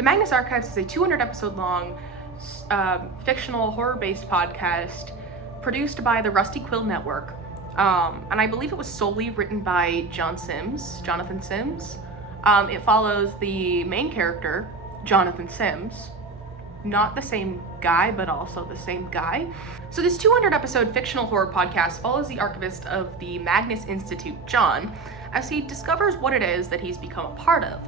The Magnus Archives is a 200 episode long fictional horror-based podcast produced by the Rusty Quill Network. And I believe it was solely written by Jonathan Sims. It follows the main character, Jonathan Sims. Not the same guy, but also the same guy. So this 200 episode fictional horror podcast follows the archivist of the Magnus Institute, John, as he discovers what it is that he's become a part of.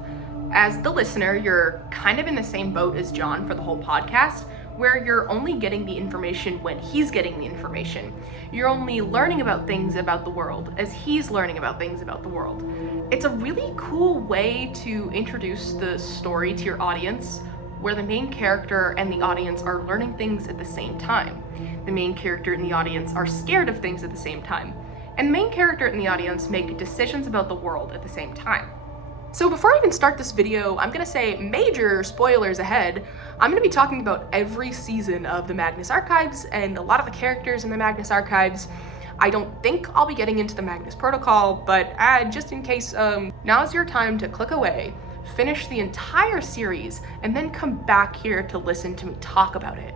As the listener, you're kind of in the same boat as John for the whole podcast, where you're only getting the information when he's getting the information. You're only learning about things about the world as he's learning about things about the world. It's a really cool way to introduce the story to your audience, where the main character and the audience are learning things at the same time. The main character and the audience are scared of things at the same time. And the main character and the audience make decisions about the world at the same time. So before I even start this video, I'm gonna say major spoilers ahead. I'm gonna be talking about every season of the Magnus Archives and a lot of the characters in the Magnus Archives. I don't think I'll be getting into the Magnus Protocol, but just in case, now's your time to click away, finish the entire series, and then come back here to listen to me talk about it.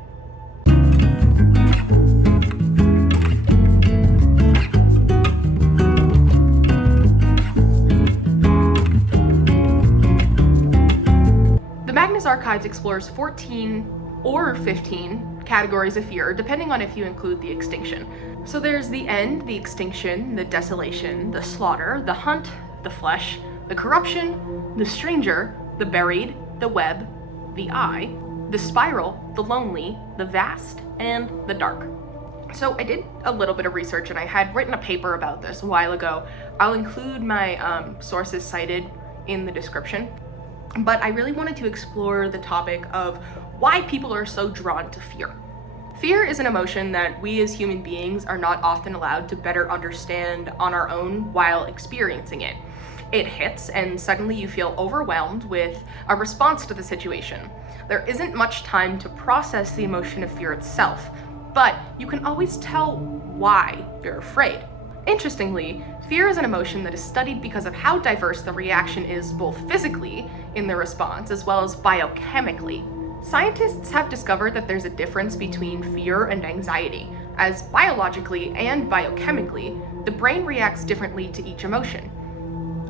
Magnus Archives explores 14 or 15 categories of fear, depending on if you include the extinction. So there's the end, the extinction, the desolation, the slaughter, the hunt, the flesh, the corruption, the stranger, the buried, the web, the eye, the spiral, the lonely, the vast, and the dark. So I did a little bit of research and I had written a paper about this a while ago. I'll include my sources cited in the description. But I really wanted to explore the topic of why people are so drawn to fear. Fear is an emotion that we as human beings are not often allowed to better understand on our own while experiencing it. It hits and suddenly you feel overwhelmed with a response to the situation. There isn't much time to process the emotion of fear itself, but you can always tell why you're afraid. Interestingly, fear is an emotion that is studied because of how diverse the reaction is both physically in the response as well as biochemically. Scientists have discovered that there's a difference between fear and anxiety, as biologically and biochemically, the brain reacts differently to each emotion,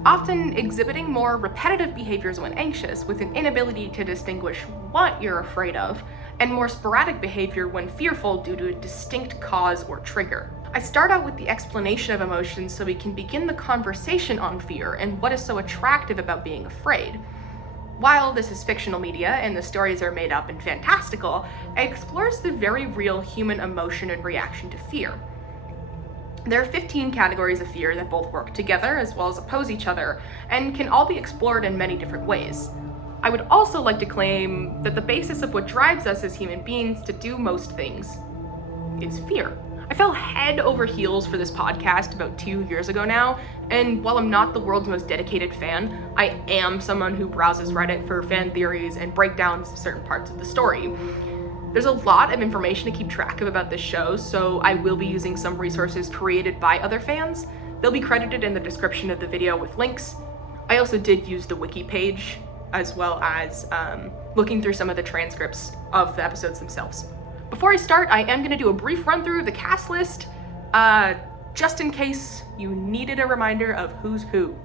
often exhibiting more repetitive behaviors when anxious with an inability to distinguish what you're afraid of, and more sporadic behavior when fearful due to a distinct cause or trigger. I start out with the explanation of emotions so we can begin the conversation on fear and what is so attractive about being afraid. While this is fictional media and the stories are made up and fantastical, it explores the very real human emotion and reaction to fear. There are 15 categories of fear that both work together as well as oppose each other and can all be explored in many different ways. I would also like to claim that the basis of what drives us as human beings to do most things is fear. I fell head over heels for this podcast about 2 years ago now, and while I'm not the world's most dedicated fan, I am someone who browses Reddit for fan theories and breakdowns of certain parts of the story. There's a lot of information to keep track of about this show, so I will be using some resources created by other fans. They'll be credited in the description of the video with links. I also did use the wiki page, as well as looking through some of the transcripts of the episodes themselves. Before I start, I am going to do a brief run through of the cast list, just in case you needed a reminder of who's who.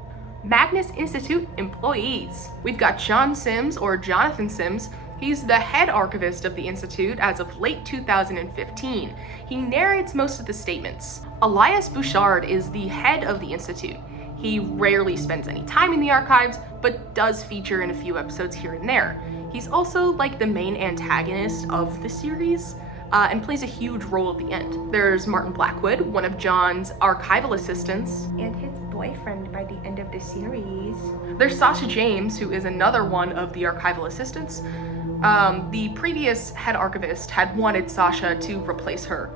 Magnus Institute employees. We've got John Sims, or Jonathan Sims. He's the head archivist of the Institute as of late 2015. He narrates most of the statements. Elias Bouchard is the head of the Institute. He rarely spends any time in the archives, but does feature in a few episodes here and there. He's also like the main antagonist of the series, and plays a huge role at the end. There's Martin Blackwood, one of John's archival assistants, and his boyfriend by the end of the series. There's Sasha James, who is another one of the archival assistants. The previous head archivist had wanted Sasha to replace her,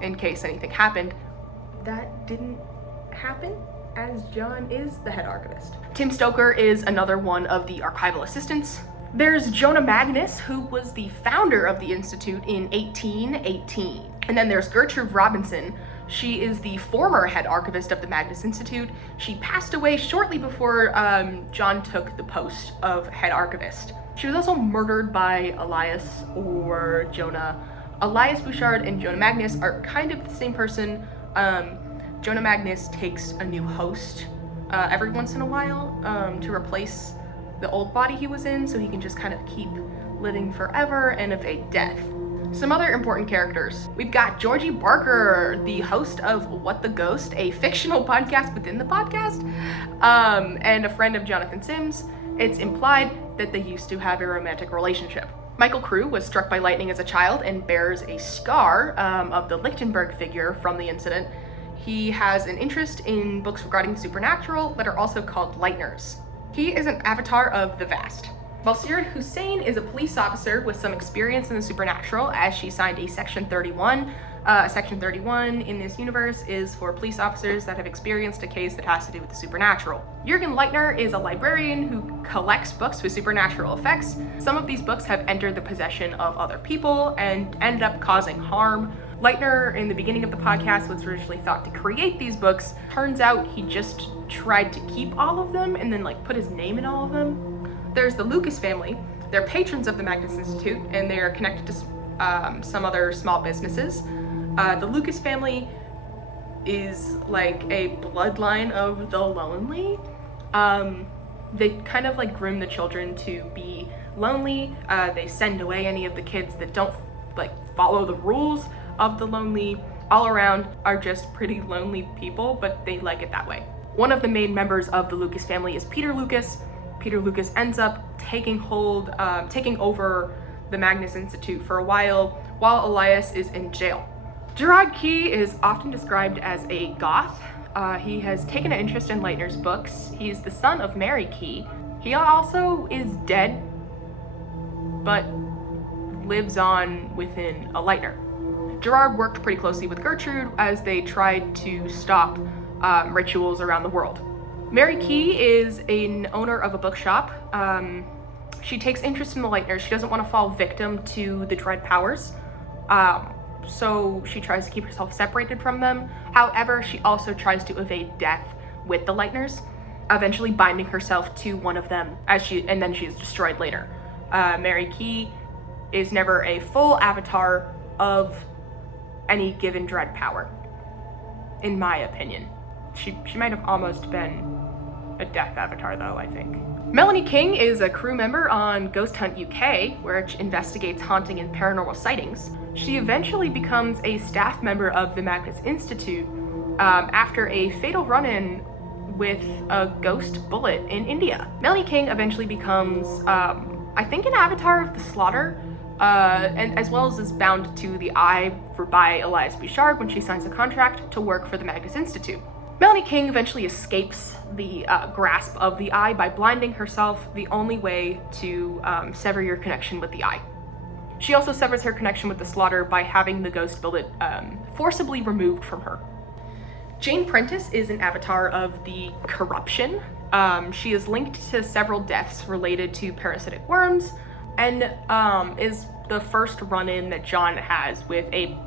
in case anything happened. That didn't happen, as John is the head archivist. Tim Stoker is another one of the archival assistants. There's Jonah Magnus, who was the founder of the Institute in 1818. And then there's Gertrude Robinson, She is the former head archivist of the Magnus Institute. She passed away shortly before John took the post of head archivist. She was also murdered by Elias or Jonah. Elias Bouchard and Jonah Magnus are kind of the same person. Jonah Magnus takes a new host every once in a while to replace the old body he was in, so he can just kind of keep living forever and evade death. Some other important characters. We've got Georgie Barker, the host of What the Ghost, a fictional podcast within the podcast, and a friend of Jonathan Sims. It's implied that they used to have a romantic relationship. Michael Crew was struck by lightning as a child and bears a scar of the Lichtenberg figure from the incident. He has an interest in books regarding the supernatural that are also called Lightners. He is an avatar of the Vast. Balsira Hussein is a police officer with some experience in the supernatural, as she signed a Section 31. Section 31 in this universe is for police officers that have experienced a case that has to do with the supernatural. Jürgen Leitner is a librarian who collects books with supernatural effects. Some of these books have entered the possession of other people and ended up causing harm. Leitner, in the beginning of the podcast, was originally thought to create these books. Turns out he just tried to keep all of them and then put his name in all of them. There's the Lucas family. They're patrons of the Magnus Institute, and they are connected to some other small businesses. The Lucas family is like a bloodline of the Lonely. They kind of groom the children to be lonely. They send away any of the kids that don't follow the rules of the Lonely. All around are just pretty lonely people, but they like it that way. One of the main members of the Lucas family is Peter Lucas. Peter Lucas ends up taking over the Magnus Institute for a while Elias is in jail. Gerard Key is often described as a goth. He has taken an interest in Leitner's books. He's the son of Mary Key. He also is dead, but lives on within a Leitner. Gerard worked pretty closely with Gertrude as they tried to stop rituals around the world. Mary Key is an owner of a bookshop. She takes interest in the Leitners. She doesn't want to fall victim to the dread powers, so she tries to keep herself separated from them. However, she also tries to evade death with the Leitners, eventually binding herself to one of them, and then she is destroyed later. Mary Key is never a full avatar of any given dread power, in my opinion. She might have almost been a death avatar though, I think. Melanie King is a crew member on Ghost Hunt UK, which investigates haunting and paranormal sightings. She eventually becomes a staff member of the Magnus Institute after a fatal run-in with a ghost bullet in India. Melanie King eventually becomes, I think, an avatar of the Slaughter, and as well as is bound to the Eye by Elias Bouchard when she signs a contract to work for the Magnus Institute. Melanie King eventually escapes the grasp of the Eye by blinding herself, the only way to sever your connection with the Eye. She also severs her connection with the Slaughter by having the ghost bullet forcibly removed from her. Jane Prentice is an avatar of the Corruption. She is linked to several deaths related to parasitic worms, and is the first run-in that John has with a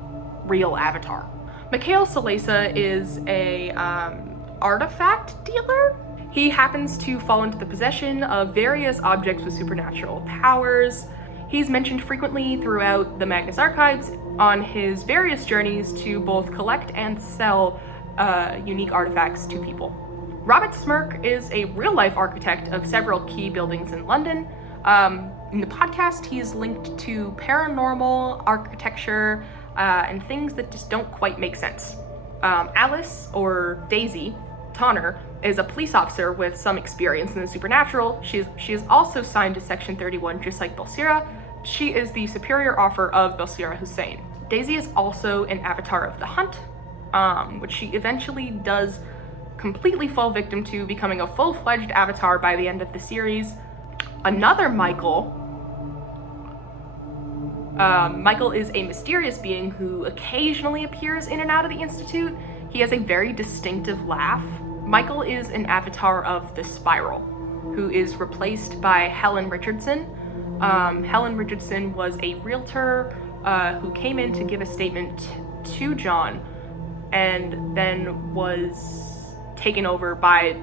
real avatar. Mikhail Salesa is a artifact dealer. He happens to fall into the possession of various objects with supernatural powers. He's mentioned frequently throughout the Magnus archives on his various journeys to both collect and sell unique artifacts to people. Robert Smirk is a real-life architect of several key buildings in London. In the podcast, he's linked to paranormal architecture and things that just don't quite make sense. Alice, or Daisy, Tonner, is a police officer with some experience in the supernatural. She is also signed to Section 31, just like Balsira. She is the superior officer of Balsira Hussein. Daisy is also an avatar of the Hunt, which she eventually does completely fall victim to, becoming a full-fledged avatar by the end of the series. Another Michael. Michael is a mysterious being who occasionally appears in and out of the Institute. He has a very distinctive laugh. Michael is an avatar of the Spiral, who is replaced by Helen Richardson. Helen Richardson was a realtor who came in to give a statement to John and then was taken over by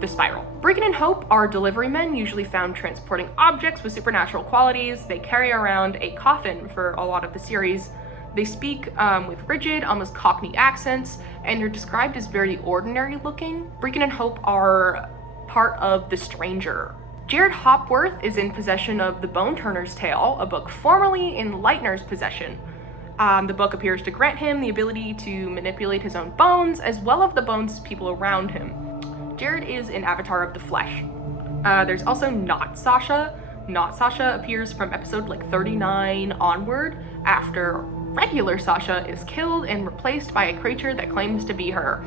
the Spiral. Breaking and Hope are delivery men, usually found transporting objects with supernatural qualities. They carry around a coffin for a lot of the series. They speak with rigid, almost Cockney accents, and are described as very ordinary looking. Breaking and Hope are part of The Stranger. Jared Hopworth is in possession of The Bone Turner's Tale, a book formerly in Lightner's possession. The book appears to grant him the ability to manipulate his own bones, as well as the bones of people around him. Jared is an avatar of the flesh. There's also Not Sasha. Not Sasha appears from episode 39 onward, after regular Sasha is killed and replaced by a creature that claims to be her.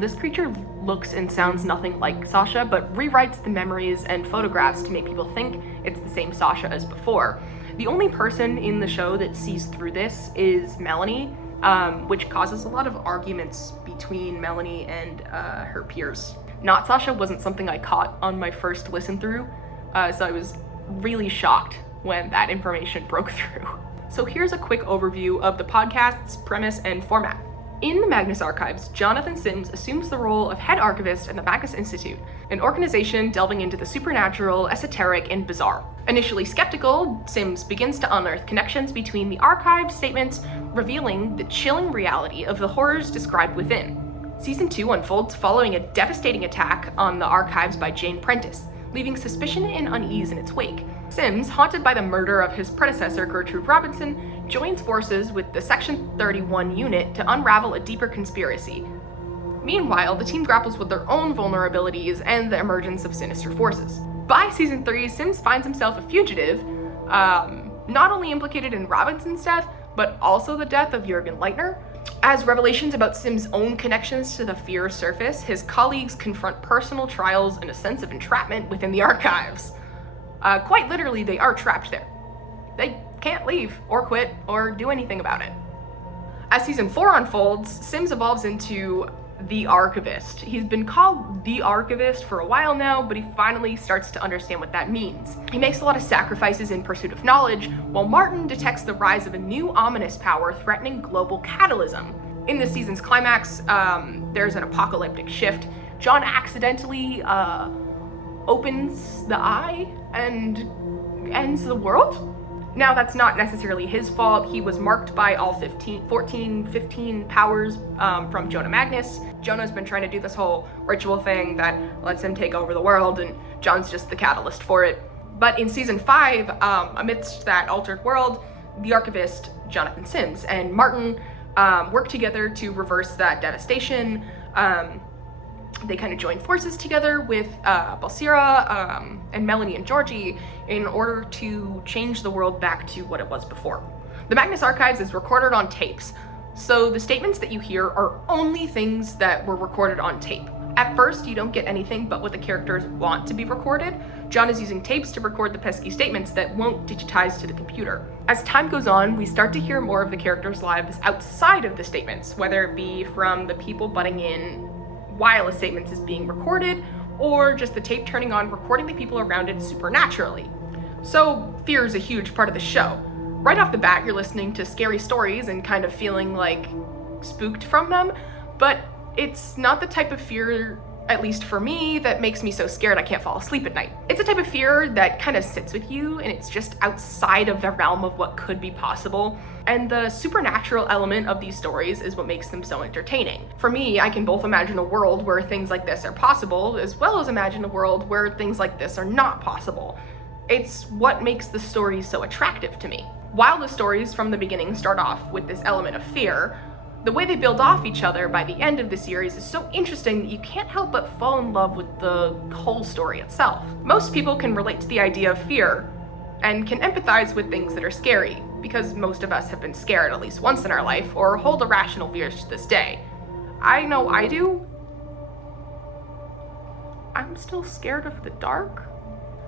This creature looks and sounds nothing like Sasha, but rewrites the memories and photographs to make people think it's the same Sasha as before. The only person in the show that sees through this is Melanie, which causes a lot of arguments between Melanie and her peers. Not Sasha wasn't something I caught on my first listen through, so I was really shocked when that information broke through. So here's a quick overview of the podcast's premise and format. In the Magnus archives, Jonathan Sims assumes the role of head archivist at the Magnus Institute, an organization delving into the supernatural, esoteric, and bizarre. Initially skeptical, Sims begins to unearth connections between the archived statements, revealing the chilling reality of the horrors described within. Season 2 unfolds following a devastating attack on the archives by Jane Prentice, leaving suspicion and unease in its wake. Sims, haunted by the murder of his predecessor Gertrude Robinson, joins forces with the Section 31 unit to unravel a deeper conspiracy. Meanwhile, the team grapples with their own vulnerabilities and the emergence of sinister forces. By Season 3, Sims finds himself a fugitive, not only implicated in Robinson's death, but also the death of Jürgen Leitner. As revelations about Sims' own connections to the fear surface, his colleagues confront personal trials and a sense of entrapment within the archives. Quite literally, they are trapped there. They can't leave, or quit, or do anything about it. As Season 4 unfolds, Sims evolves into the Archivist. He's been called the Archivist for a while now, but he finally starts to understand what that means. He makes a lot of sacrifices in pursuit of knowledge, while Martin detects the rise of a new ominous power threatening global catalysm. In this season's climax, there's an apocalyptic shift. John accidentally opens the eye and ends the world? Now, that's not necessarily his fault. He was marked by all 15 powers from Jonah Magnus. Jonah's been trying to do this whole ritual thing that lets him take over the world, and John's just the catalyst for it. But in Season 5, amidst that altered world, the archivist, Jonathan Sims, and Martin work together to reverse that devastation. They kind of join forces together with Balsira and Melanie and Georgie in order to change the world back to what it was before. The Magnus Archives is recorded on tapes, so the statements that you hear are only things that were recorded on tape. At first, you don't get anything but what the characters want to be recorded. John is using tapes to record the pesky statements that won't digitize to the computer. As time goes on, we start to hear more of the characters' lives outside of the statements, whether it be from the people butting in while a statement is being recorded, or just the tape turning on, recording the people around it supernaturally. So fear is a huge part of the show. Right off the bat, you're listening to scary stories and kind of feeling like spooked from them, but it's not the type of fear, at least for me, that makes me so scared I can't fall asleep at night. It's a type of fear that kind of sits with you, and it's just outside of the realm of what could be possible. And the supernatural element of these stories is what makes them so entertaining. For me, I can both imagine a world where things like this are possible, as well as imagine a world where things like this are not possible. It's what makes the stories so attractive to me. While the stories from the beginning start off with this element of fear, the way they build off each other by the end of the series is so interesting that you can't help but fall in love with the whole story itself. Most people can relate to the idea of fear and can empathize with things that are scary, because most of us have been scared at least once in our life or hold irrational fears to this day. I know I do. I'm still scared of the dark.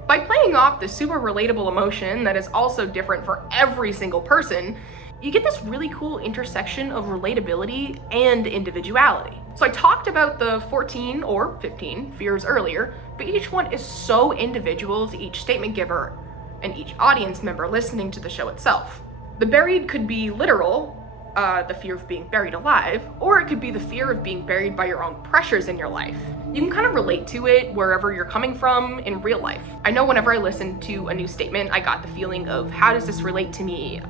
By playing off the super relatable emotion that is also different for every single person, you get this really cool intersection of relatability and individuality. So I talked about the 14 or 15 fears earlier, but each one is so individual to each statement giver and each audience member listening to the show itself. The buried could be literal, the fear of being buried alive, or it could be the fear of being buried by your own pressures in your life. You can kind of relate to it wherever you're coming from in real life. I know whenever I listen to a new statement, I got the feeling of, how does this relate to me?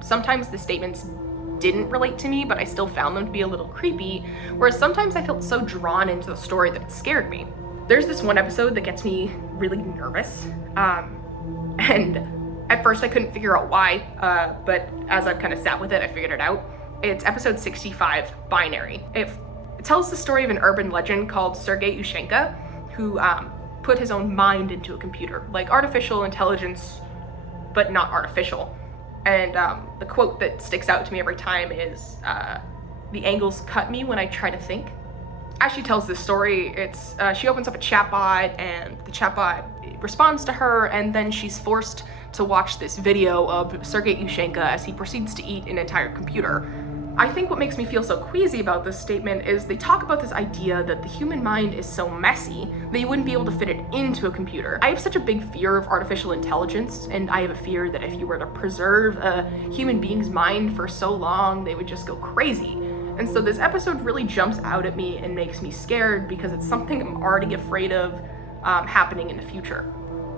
Sometimes the statements didn't relate to me, but I still found them to be a little creepy, whereas sometimes I felt so drawn into the story that it scared me. There's this one episode that gets me really nervous, and at first I couldn't figure out why, but as I've kind of sat with it, I figured it out. It's episode 65, Binary. It tells the story of an urban legend called Sergei Ushenko, who put his own mind into a computer, like artificial intelligence, but not artificial. And the quote that sticks out to me every time is, "The angles cut me when I try to think." As she tells this story, she opens up a chatbot, and the chatbot responds to her, and then she's forced to watch this video of Sergei Ushenko as he proceeds to eat an entire computer. I think what makes me feel so queasy about this statement is they talk about this idea that the human mind is so messy that you wouldn't be able to fit it into a computer. I have such a big fear of artificial intelligence, and I have a fear that if you were to preserve a human being's mind for so long, they would just go crazy. And so this episode really jumps out at me and makes me scared because it's something I'm already afraid of happening in the future.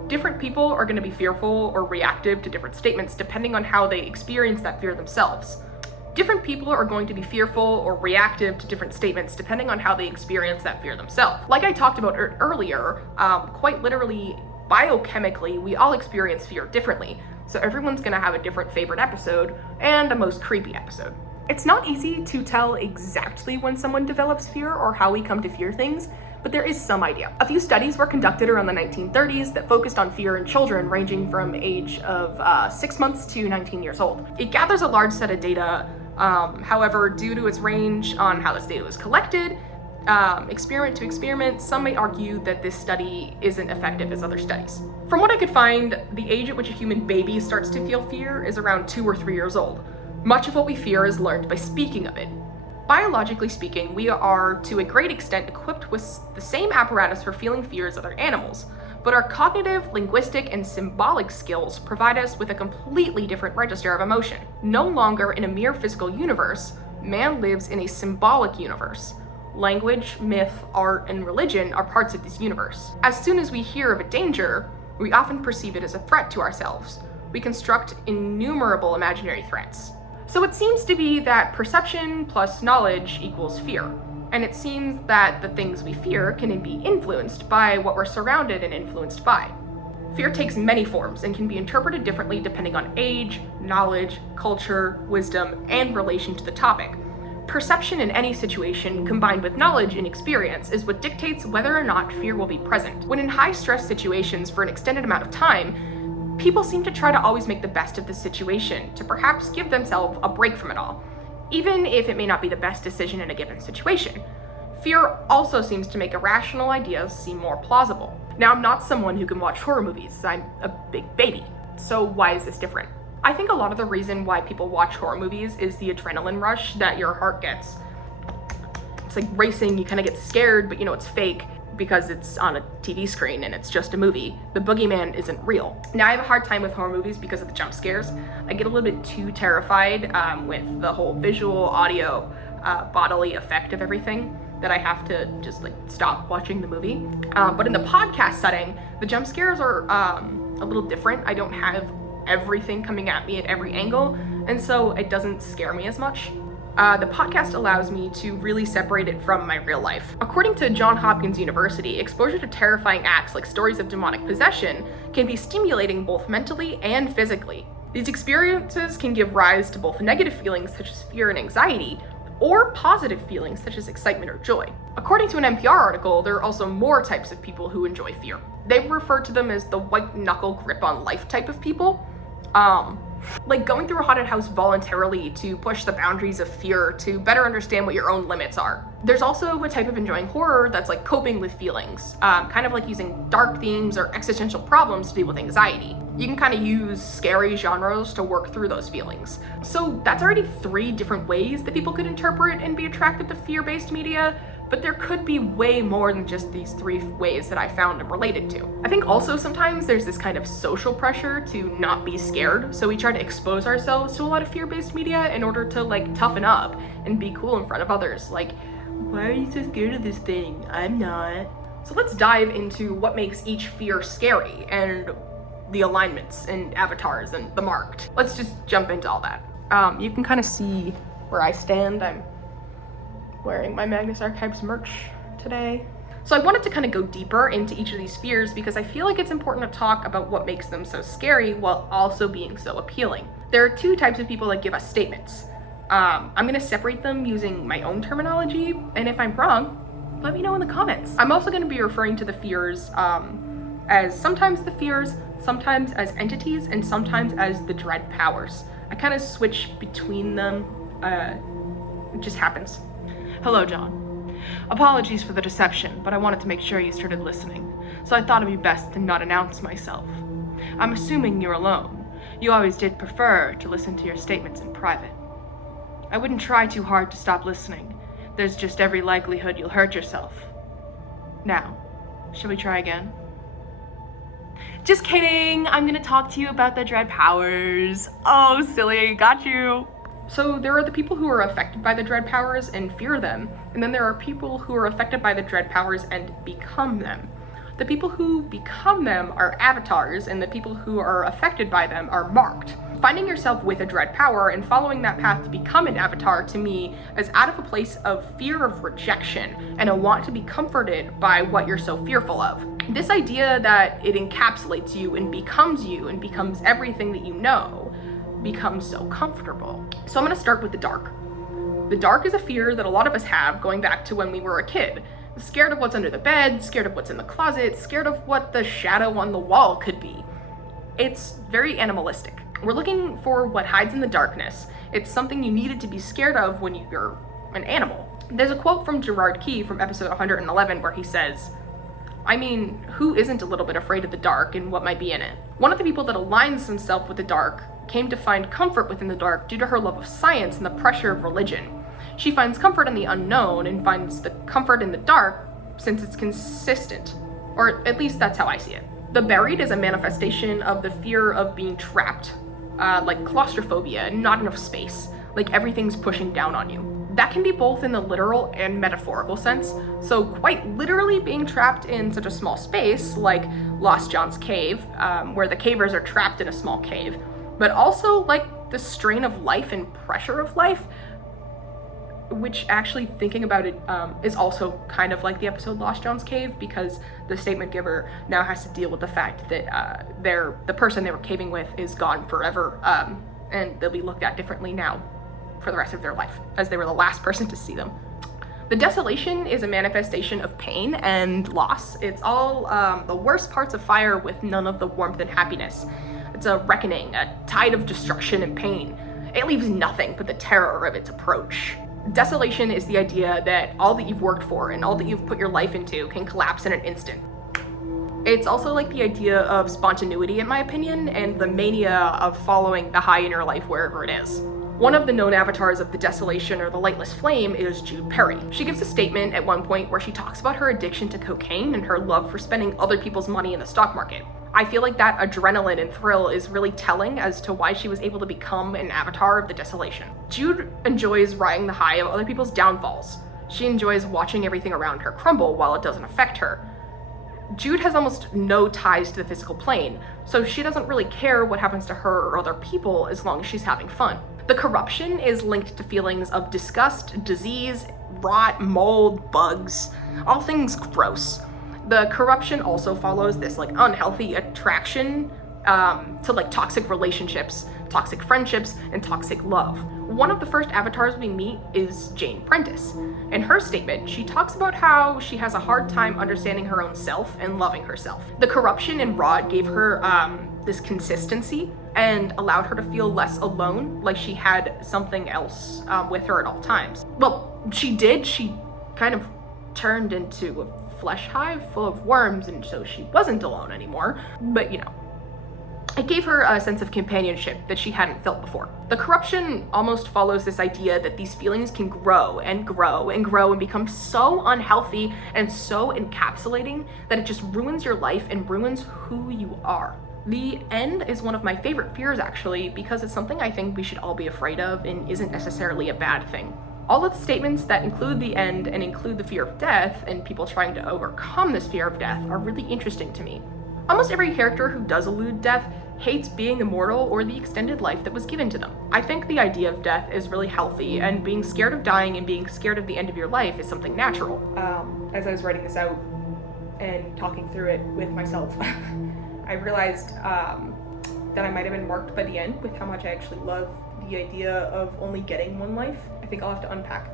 Different people are going to be fearful or reactive to different statements depending on how they experience that fear themselves. Different people are going to be fearful or reactive to different statements depending on how they experience that fear themselves. Like I talked about earlier, quite literally, biochemically, we all experience fear differently. So everyone's gonna have a different favorite episode and a most creepy episode. It's not easy to tell exactly when someone develops fear or how we come to fear things, but there is some idea. A few studies were conducted around the 1930s that focused on fear in children ranging from age of 6 months to 19 years old. It gathers a large set of data. However, due to its range on how this data was collected, experiment to experiment, some may argue that this study isn't effective as other studies. From what I could find, the age at which a human baby starts to feel fear is around 2 or 3 years old. Much of what we fear is learned by speaking of it. Biologically speaking, we are, to a great extent, equipped with the same apparatus for feeling fear as other animals, but our cognitive, linguistic, and symbolic skills provide us with a completely different register of emotion. No longer in a mere physical universe, man lives in a symbolic universe. Language, myth, art, and religion are parts of this universe. As soon as we hear of a danger, we often perceive it as a threat to ourselves. We construct innumerable imaginary threats. So it seems to be that perception plus knowledge equals fear. And it seems that the things we fear can be influenced by what we're surrounded and influenced by. Fear takes many forms and can be interpreted differently depending on age, knowledge, culture, wisdom, and relation to the topic. Perception in any situation combined with knowledge and experience is what dictates whether or not fear will be present. When in high-stress situations for an extended amount of time, people seem to try to always make the best of the situation to perhaps give themselves a break from it all, even if it may not be the best decision in a given situation. Fear also seems to make irrational ideas seem more plausible. Now, I'm not someone who can watch horror movies. I'm a big baby. So why is this different? I think a lot of the reason why people watch horror movies is the adrenaline rush that your heart gets. It's like racing, you kind of get scared, but you know it's fake because it's on a TV screen and it's just a movie. The boogeyman isn't real. Now, I have a hard time with horror movies because of the jump scares. I get a little bit too terrified with the whole visual, audio, bodily effect of everything that I have to just like stop watching the movie. But in the podcast setting, the jump scares are a little different. I don't have everything coming at me at every angle, and so it doesn't scare me as much. The podcast allows me to really separate it from my real life. According to Johns Hopkins University, exposure to terrifying acts like stories of demonic possession can be stimulating both mentally and physically. These experiences can give rise to both negative feelings such as fear and anxiety, or positive feelings such as excitement or joy. According to an NPR article, there are also more types of people who enjoy fear. They refer to them as the white knuckle grip on life type of people. Like going through a haunted house voluntarily to push the boundaries of fear to better understand what your own limits are. There's also a type of enjoying horror that's like coping with feelings, kind of like using dark themes or existential problems to deal with anxiety. You can kind of use scary genres to work through those feelings. So that's already 3 different ways that people could interpret and be attracted to fear-based media. but there could be way more than just these 3 ways that I found them related to. I think also sometimes there's this kind of social pressure to not be scared, so we try to expose ourselves to a lot of fear-based media in order to like toughen up and be cool in front of others. Like, why are you so scared of this thing? I'm not. So let's dive into what makes each fear scary and the alignments and avatars and the marked. Let's just jump into all that. You can kind of see where I stand. I'm wearing my Magnus Archives merch today. So I wanted to kind of go deeper into each of these fears because I feel like it's important to talk about what makes them so scary while also being so appealing. There are 2 types of people that give us statements. I'm gonna separate them using my own terminology, and if I'm wrong, let me know in the comments. I'm also gonna be referring to the fears as sometimes the fears, sometimes as entities, and sometimes as the dread powers. I kind of switch between them, it just happens. Hello, John. Apologies for the deception, but I wanted to make sure you started listening, so I thought it'd be best to not announce myself. I'm assuming you're alone. You always did prefer to listen to your statements in private. I wouldn't try too hard to stop listening. There's just every likelihood you'll hurt yourself. Now, shall we try again? Just kidding! I'm gonna talk to you about the dread powers. Oh, silly, got you. So there are the people who are affected by the dread powers and fear them, and then there are people who are affected by the dread powers and become them. The people who become them are avatars, and the people who are affected by them are marked. Finding yourself with a dread power and following that path to become an avatar, to me, is out of a place of fear of rejection and a want to be comforted by what you're so fearful of. This idea that it encapsulates you and becomes everything that you know becomes so comfortable. So I'm gonna start with the dark. The dark is a fear that a lot of us have going back to when we were a kid. Scared of what's under the bed, scared of what's in the closet, scared of what the shadow on the wall could be. It's very animalistic. We're looking for what hides in the darkness. It's something you needed to be scared of when you're an animal. There's a quote from Gerard Key from episode 111 where he says, I mean, who isn't a little bit afraid of the dark and what might be in it? One of the people that aligns himself with the dark came to find comfort within the dark due to her love of science and the pressure of religion. She finds comfort in the unknown and finds the comfort in the dark since it's consistent, or at least that's how I see it. The buried is a manifestation of the fear of being trapped, like claustrophobia, not enough space, like everything's pushing down on you. That can be both in the literal and metaphorical sense, so quite literally being trapped in such a small space, like Lost John's cave, where the cavers are trapped in a small cave, but also like the strain of life and pressure of life, which actually thinking about it is also kind of like the episode Lost John's Cave, because the statement giver now has to deal with the fact that the person they were caving with is gone forever, and they'll be looked at differently now for the rest of their life, as they were the last person to see them. The Desolation is a manifestation of pain and loss. It's all the worst parts of fire with none of the warmth and happiness. It's a reckoning, a tide of destruction and pain. It leaves nothing but the terror of its approach. Desolation is the idea that all that you've worked for and all that you've put your life into can collapse in an instant. It's also like the idea of spontaneity, in my opinion, and the mania of following the high in your life wherever it is. One of the known avatars of the Desolation, or the Lightless Flame, is Jude Perry. She gives a statement at one point where she talks about her addiction to cocaine and her love for spending other people's money in the stock market. I feel like that adrenaline and thrill is really telling as to why she was able to become an avatar of the Desolation. Jude enjoys riding the high of other people's downfalls. She enjoys watching everything around her crumble while it doesn't affect her. Jude has almost no ties to the physical plane, so she doesn't really care what happens to her or other people as long as she's having fun. The corruption is linked to feelings of disgust, disease, rot, mold, bugs, all things gross. The corruption also follows this like unhealthy attraction to like toxic relationships, toxic friendships, and toxic love. One of the first avatars we meet is Jane Prentice. In her statement, she talks about how she has a hard time understanding her own self and loving herself. The corruption in Rod gave her this consistency and allowed her to feel less alone, like she had something else with her at all times. Well, she did. She kind of turned into a flesh hive full of worms, and so she wasn't alone anymore. But you know, It gave her a sense of companionship that she hadn't felt before. The corruption almost follows this idea that these feelings can grow and grow and grow and become so unhealthy and so encapsulating that it just ruins your life and ruins who you are. The end is one of my favorite fears, actually, because it's something I think we should all be afraid of and isn't necessarily a bad thing. All of the statements that include the end and include the fear of death and people trying to overcome this fear of death are really interesting to me. Almost every character who does elude death hates being immortal or the extended life that was given to them. I think the idea of death is really healthy, and being scared of dying and being scared of the end of your life is something natural. As I was writing this out and talking through it with myself, I realized that I might have been marked by the end with how much I actually love the idea of only getting one life. I think I'll have to unpack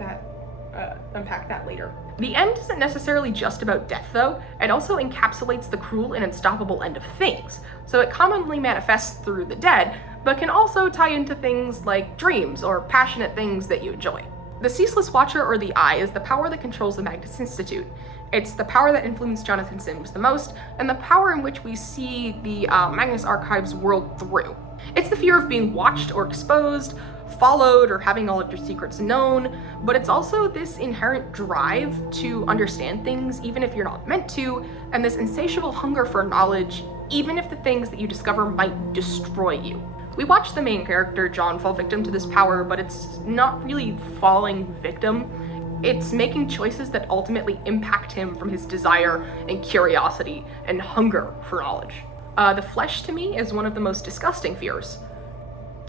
that later. The end isn't necessarily just about death, though. It also encapsulates the cruel and unstoppable end of things. So it commonly manifests through the dead, but can also tie into things like dreams or passionate things that you enjoy. The Ceaseless Watcher, or the Eye, is the power that controls the Magnus Institute. It's the power that influenced Jonathan Sims the most, and the power in which we see the Magnus Archives world through. It's the fear of being watched or exposed, followed, or having all of your secrets known, but it's also this inherent drive to understand things even if you're not meant to, and this insatiable hunger for knowledge even if the things that you discover might destroy you. We watch the main character, John, fall victim to this power, but it's not really falling victim. It's making choices that ultimately impact him from his desire and curiosity and hunger for knowledge. The flesh, to me, is one of the most disgusting fears.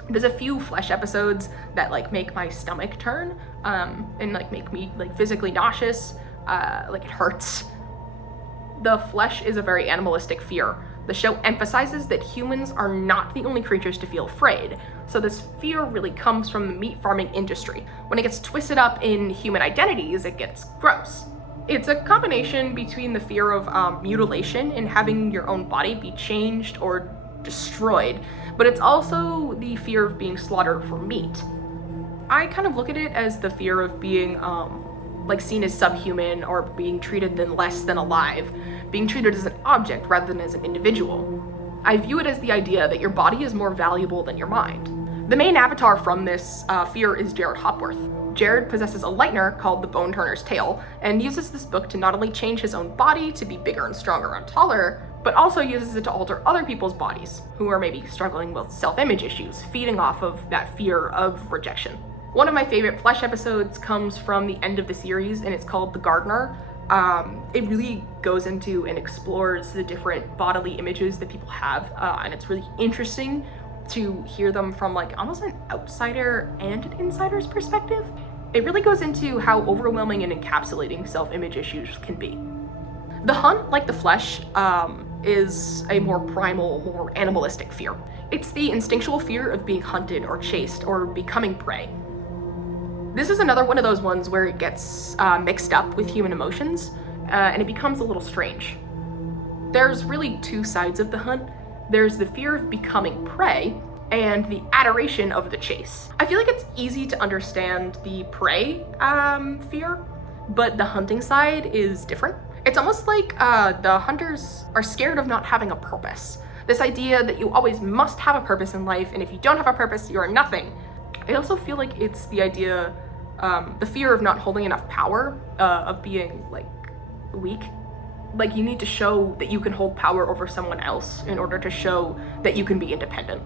There's a few flesh episodes that make my stomach turn and make me physically nauseous. It hurts. The flesh is a very animalistic fear. The show emphasizes that humans are not the only creatures to feel afraid, so this fear really comes from the meat farming industry. When it gets twisted up in human identities, it gets gross. It's a combination between the fear of mutilation and having your own body be changed or destroyed, but it's also the fear of being slaughtered for meat. I kind of look at it as the fear of being seen as subhuman or being treated less than alive, being treated as an object rather than as an individual. I view it as the idea that your body is more valuable than your mind. The main avatar from this fear is Jared Hopworth. Jared possesses a lightener called the Bone Turner's Tail and uses this book to not only change his own body to be bigger and stronger and taller, but also uses it to alter other people's bodies who are maybe struggling with self-image issues, feeding off of that fear of rejection. One of my favorite flesh episodes comes from the end of the series, and it's called The Gardener. It really goes into and explores the different bodily images that people have, and it's really interesting to hear them from almost an outsider and an insider's perspective. It really goes into how overwhelming and encapsulating self-image issues can be. The hunt, like the flesh, is a more primal, more animalistic fear. It's the instinctual fear of being hunted or chased or becoming prey. This is another one of those ones where it gets mixed up with human emotions, and it becomes a little strange. There's really two sides of the hunt. There's the fear of becoming prey and the adoration of the chase. I feel like it's easy to understand the prey fear, but the hunting side is different. It's almost like the hunters are scared of not having a purpose. This idea that you always must have a purpose in life, and if you don't have a purpose, you are nothing. I also feel like it's the idea, the fear of not holding enough power, of being weak. You need to show that you can hold power over someone else in order to show that you can be independent.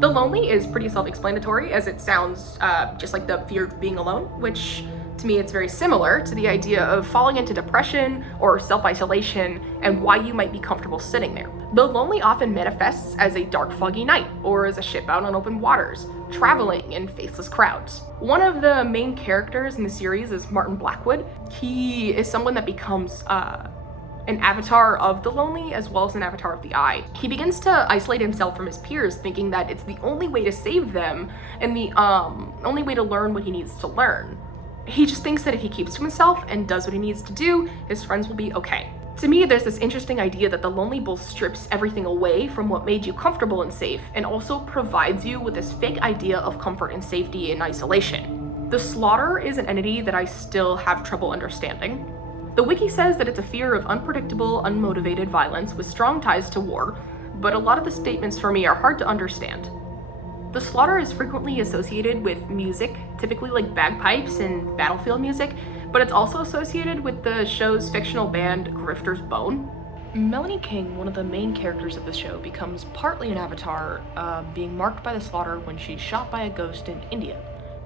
The Lonely is pretty self-explanatory, as it sounds just like the fear of being alone, which to me it's very similar to the idea of falling into depression or self-isolation and why you might be comfortable sitting there. The Lonely often manifests as a dark, foggy night, or as a ship out on open waters, traveling in faceless crowds. One of the main characters in the series is Martin Blackwood. He is someone that becomes an avatar of the Lonely as well as an avatar of the Eye. He begins to isolate himself from his peers, thinking that it's the only way to save them and the only way to learn what he needs to learn. He just thinks that if he keeps to himself and does what he needs to do, his friends will be okay. To me, there's this interesting idea that the Lonely both strips everything away from what made you comfortable and safe, and also provides you with this fake idea of comfort and safety in isolation. The Slaughter is an entity that I still have trouble understanding. The wiki says that it's a fear of unpredictable, unmotivated violence with strong ties to war, but a lot of the statements for me are hard to understand. The slaughter is frequently associated with music, typically like bagpipes and battlefield music, but it's also associated with the show's fictional band Grifter's Bone. Melanie King, one of the main characters of the show, becomes partly an avatar, being marked by the slaughter when she's shot by a ghost in India.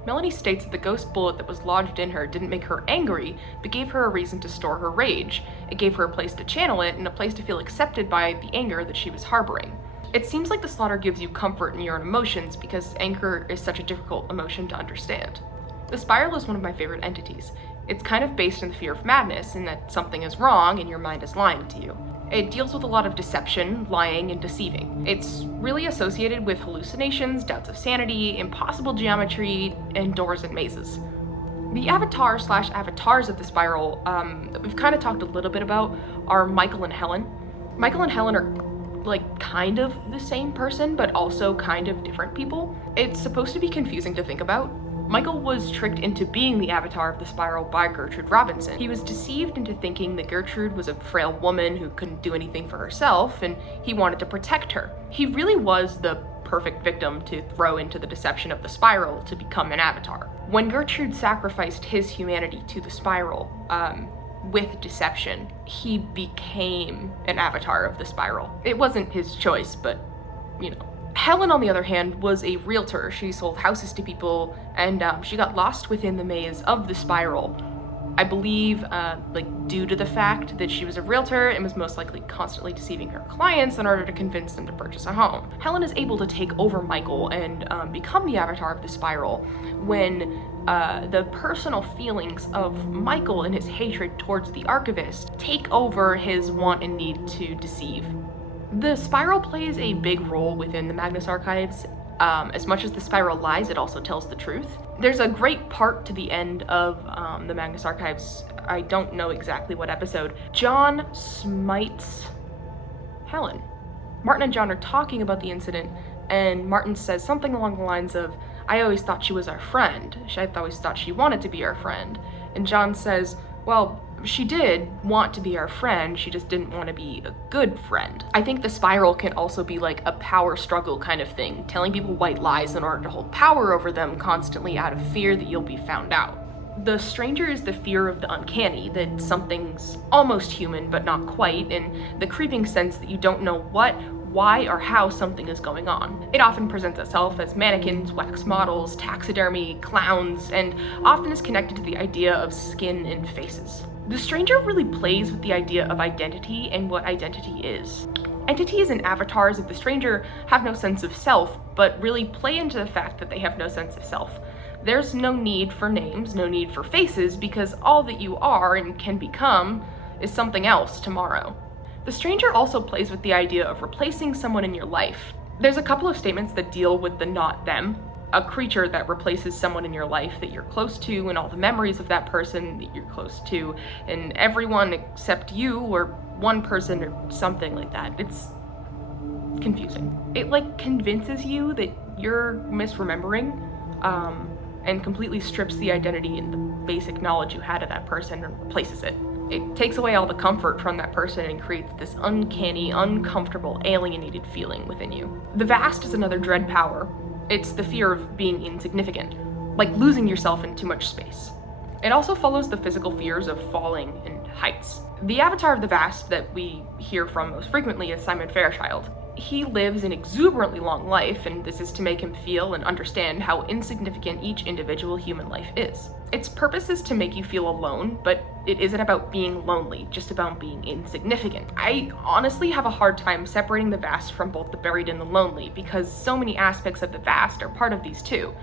Melanie states that the ghost bullet that was lodged in her didn't make her angry, but gave her a reason to store her rage. It gave her a place to channel it and a place to feel accepted by the anger that she was harboring. It seems like the slaughter gives you comfort in your own emotions because anger is such a difficult emotion to understand. The spiral is one of my favorite entities. It's kind of based on the fear of madness in that something is wrong and your mind is lying to you. It deals with a lot of deception, lying, and deceiving. It's really associated with hallucinations, doubts of sanity, impossible geometry, and doors and mazes. The avatar/avatars of the spiral that we've kind of talked a little bit about are Michael and Helen. Michael and Helen are like kind of the same person, but also kind of different people. It's supposed to be confusing to think about. Michael was tricked into being the avatar of the spiral by Gertrude Robinson. He was deceived into thinking that Gertrude was a frail woman who couldn't do anything for herself, and he wanted to protect her. He really was the perfect victim to throw into the deception of the spiral to become an avatar. When Gertrude sacrificed his humanity to the spiral, with deception, he became an avatar of the spiral. It wasn't his choice, but, you know. Helen, on the other hand, was a realtor. She sold houses to people, and she got lost within the maze of the spiral. I believe, due to the fact that she was a realtor and was most likely constantly deceiving her clients in order to convince them to purchase a home. Helen is able to take over Michael and become the avatar of the spiral when the personal feelings of Michael and his hatred towards the archivist take over his want and need to deceive. The spiral plays a big role within the Magnus archives. As much as the spiral lies, it also tells the truth. There's a great part to the end of the Magnus archives. I don't know exactly what episode. John smites Helen. Martin and John are talking about the incident, and Martin says something along the lines of, "I always thought she was our friend. I always thought she wanted to be our friend." And John says, "Well, she did want to be our friend, she just didn't want to be a good friend." I think the spiral can also be like a power struggle kind of thing, telling people white lies in order to hold power over them constantly out of fear that you'll be found out. The stranger is the fear of the uncanny, that something's almost human but not quite, and the creeping sense that you don't know what, why, or how something is going on. It often presents itself as mannequins, wax models, taxidermy, clowns, and often is connected to the idea of skin and faces. The stranger really plays with the idea of identity and what identity is. Entities and avatars of the stranger have no sense of self, but really play into the fact that they have no sense of self. There's no need for names, no need for faces, because all that you are and can become is something else tomorrow. The stranger also plays with the idea of replacing someone in your life. There's a couple of statements that deal with the not them, a creature that replaces someone in your life that you're close to and all the memories of that person that you're close to and everyone except you or one person or something like that. It's confusing. It convinces you that you're misremembering and completely strips the identity and the basic knowledge you had of that person and replaces it. It takes away all the comfort from that person and creates this uncanny, uncomfortable, alienated feeling within you. The vast is another dread power. It's the fear of being insignificant, like losing yourself in too much space. It also follows the physical fears of falling and heights. The avatar of the vast that we hear from most frequently is Simon Fairchild. He lives an exuberantly long life, and this is to make him feel and understand how insignificant each individual human life is. Its purpose is to make you feel alone, but it isn't about being lonely, just about being insignificant. I honestly have a hard time separating the vast from both the buried and the lonely, because so many aspects of the vast are part of these two.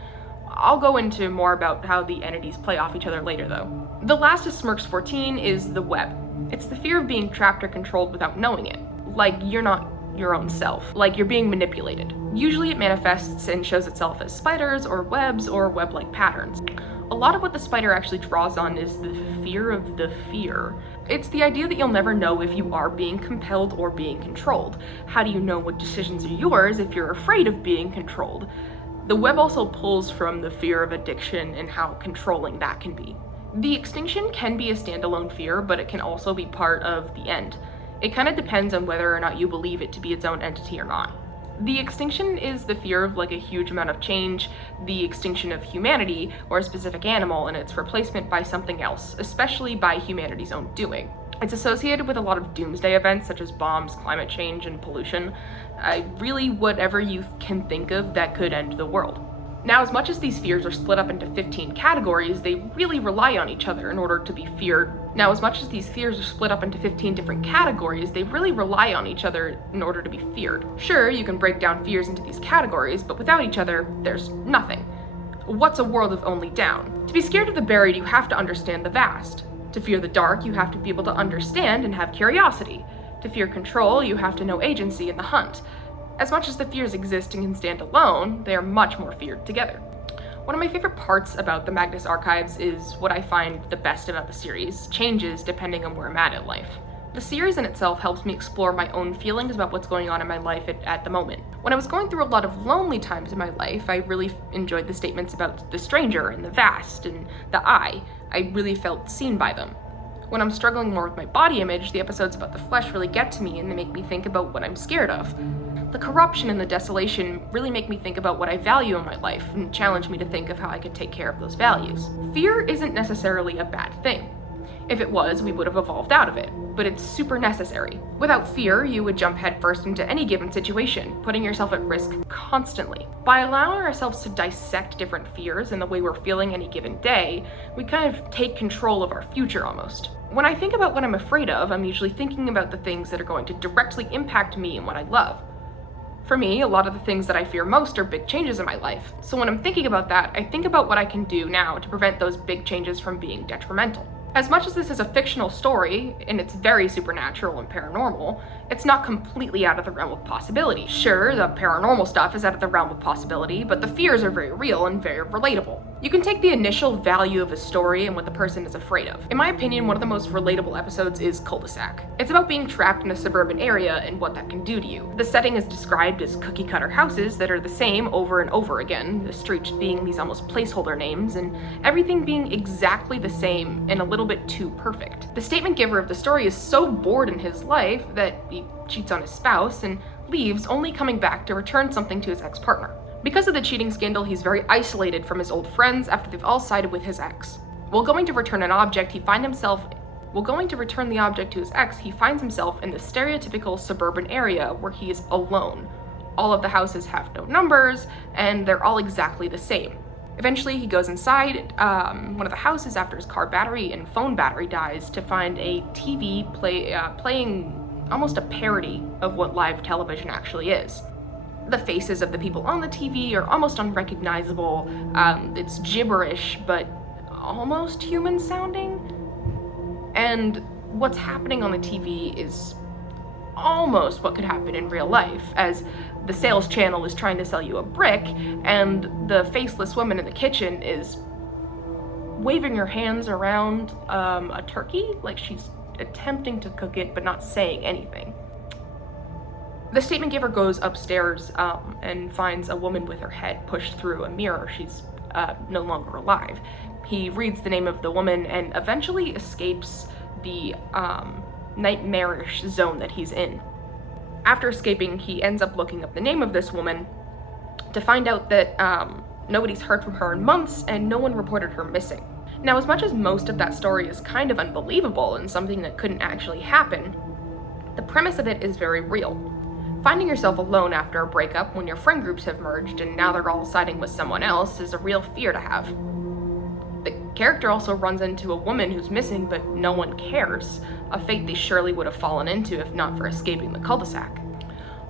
I'll go into more about how the entities play off each other later though. The last of Smirks 14 is the web. It's the fear of being trapped or controlled without knowing it. Like you're not your own self, like you're being manipulated. Usually it manifests and shows itself as spiders or webs or web-like patterns. A lot of what the spider actually draws on is the fear of the fear. It's the idea that you'll never know if you are being compelled or being controlled. How do you know what decisions are yours if you're afraid of being controlled? The web also pulls from the fear of addiction and how controlling that can be. The extinction can be a standalone fear, but it can also be part of the end. It kind of depends on whether or not you believe it to be its own entity or not. The extinction is the fear of like a huge amount of change, the extinction of humanity or a specific animal, and its replacement by something else, especially by humanity's own doing. It's associated with a lot of doomsday events such as bombs, climate change, and pollution. Really whatever you can think of that could end the world. Now, as much as these fears are split up into 15 categories, they really rely on each other in order to be feared. Now, as much as these fears are split up into 15 different categories, they really rely on each other in order to be feared. Sure, you can break down fears into these categories, but without each other, there's nothing. What's a world of only down? To be scared of the buried, you have to understand the vast. To fear the dark, you have to be able to understand and have curiosity. To fear control, you have to know agency in the hunt. As much as the fears exist and can stand alone, they are much more feared together. One of my favorite parts about the Magnus archives is what I find the best about the series, changes depending on where I'm at in life. The series in itself helps me explore my own feelings about what's going on in my life at the moment. When I was going through a lot of lonely times in my life, I really enjoyed the statements about the stranger and the vast and the I. I really felt seen by them. When I'm struggling more with my body image, the episodes about the flesh really get to me and they make me think about what I'm scared of. The corruption and the desolation really make me think about what I value in my life and challenge me to think of how I could take care of those values. Fear isn't necessarily a bad thing. If it was, we would have evolved out of it, but it's super necessary. Without fear, you would jump headfirst into any given situation, putting yourself at risk constantly. By allowing ourselves to dissect different fears and the way we're feeling any given day, we kind of take control of our future almost. When I think about what I'm afraid of, I'm usually thinking about the things that are going to directly impact me and what I love. For me, a lot of the things that I fear most are big changes in my life. So when I'm thinking about that, I think about what I can do now to prevent those big changes from being detrimental. As much as this is a fictional story, and it's very supernatural and paranormal, it's not completely out of the realm of possibility. Sure, the paranormal stuff is out of the realm of possibility, but the fears are very real and very relatable. You can take the initial value of a story and what the person is afraid of. In my opinion, one of the most relatable episodes is Cul-de-sac. It's about being trapped in a suburban area and what that can do to you. The setting is described as cookie-cutter houses that are the same over and over again, the streets being these almost placeholder names, and everything being exactly the same and a little bit too perfect. The statement giver of the story is so bored in his life that he cheats on his spouse and leaves, only coming back to return something to his ex-partner. Because of the cheating scandal, he's very isolated from his old friends after they've all sided with his ex. While going to return the object to his ex, he finds himself in the stereotypical suburban area where he is alone. All of the houses have no numbers, and they're all exactly the same. Eventually, he goes inside one of the houses after his car battery and phone battery dies to find a TV playing almost a parody of what live television actually is. The faces of the people on the TV are almost unrecognizable. It's gibberish, but almost human sounding. And what's happening on the TV is almost what could happen in real life, as the sales channel is trying to sell you a brick, and the faceless woman in the kitchen is waving her hands around a turkey, like she's attempting to cook it, but not saying anything. The statement giver goes upstairs and finds a woman with her head pushed through a mirror. She's no longer alive. He reads the name of the woman and eventually escapes the nightmarish zone that he's in. After escaping, he ends up looking up the name of this woman to find out that nobody's heard from her in months and no one reported her missing. Now, as much as most of that story is kind of unbelievable and something that couldn't actually happen, the premise of it is very real. Finding yourself alone after a breakup when your friend groups have merged and now they're all siding with someone else is a real fear to have. The character also runs into a woman who's missing but no one cares, a fate they surely would have fallen into if not for escaping the cul-de-sac.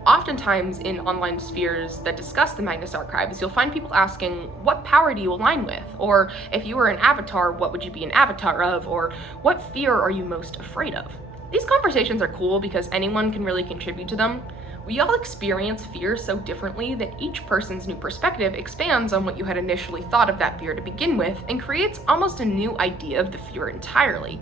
Oftentimes in online spheres that discuss the Magnus archives, you'll find people asking, what power do you align with? Or if you were an avatar, what would you be an avatar of? Or what fear are you most afraid of? These conversations are cool because anyone can really contribute to them. We all experience fear so differently that each person's new perspective expands on what you had initially thought of that fear to begin with and creates almost a new idea of the fear entirely.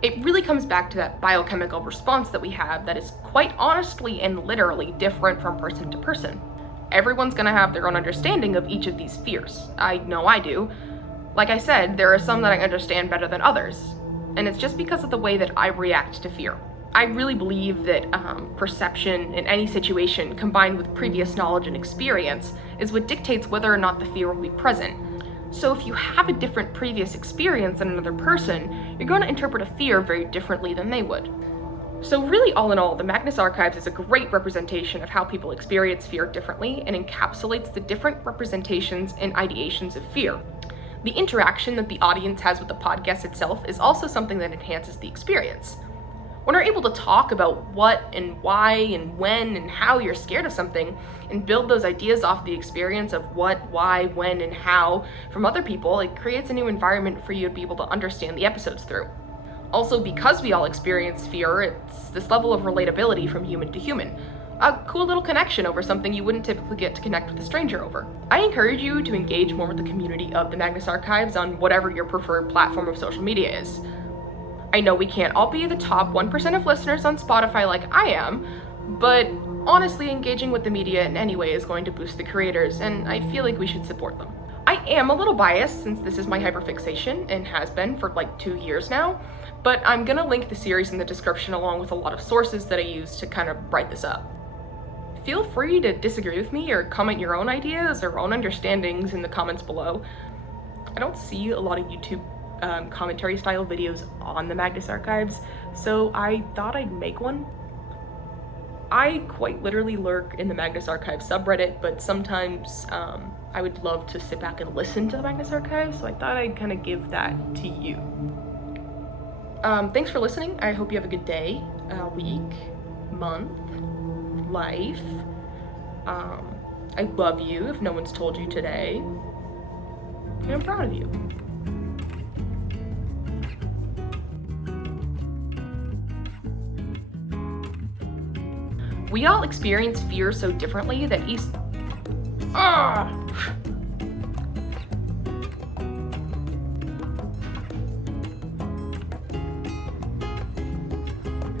It really comes back to that biochemical response that we have that is quite honestly and literally different from person to person. Everyone's gonna have their own understanding of each of these fears. I know I do. Like I said, there are some that I understand better than others, and it's just because of the way that I react to fear. I really believe that perception in any situation combined with previous knowledge and experience is what dictates whether or not the fear will be present. So if you have a different previous experience than another person, you're going to interpret a fear very differently than they would. So really, all in all, the Magnus Archives is a great representation of how people experience fear differently and encapsulates the different representations and ideations of fear. The interaction that the audience has with the podcast itself is also something that enhances the experience. When we're able to talk about what and why and when and how you're scared of something and build those ideas off the experience of what, why, when, and how from other people, it creates a new environment for you to be able to understand the episodes through. Also, because we all experience fear, it's this level of relatability from human to human. A cool little connection over something you wouldn't typically get to connect with a stranger over. I encourage you to engage more with the community of the Magnus Archives on whatever your preferred platform of social media is. I know we can't all be the top 1% of listeners on Spotify like I am, but honestly, engaging with the media in any way is going to boost the creators, and I feel like we should support them. I am a little biased since this is my hyperfixation and has been for like 2 years now, but I'm gonna link the series in the description along with a lot of sources that I used to kind of write this up. Feel free to disagree with me or comment your own ideas or own understandings in the comments below. I don't see a lot of YouTube commentary style videos on the Magnus Archives, so I thought I'd make one. I quite literally lurk in the Magnus Archives subreddit, but sometimes I would love to sit back and listen to the Magnus Archives, so I thought I'd kind of give that to you. Thanks for listening. I hope you have a good day, week, month, life. I love you if no one's told you today, and I'm proud of you. We all experience fear so differently that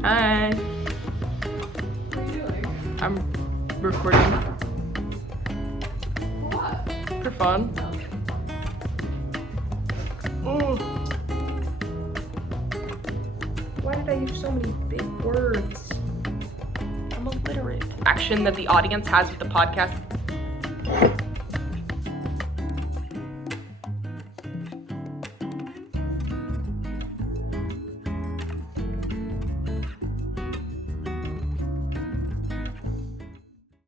Hi. What are you doing? I'm recording. What? For fun. Oh. Why did I use so many big words? I'm illiterate. Action that the audience has with the podcast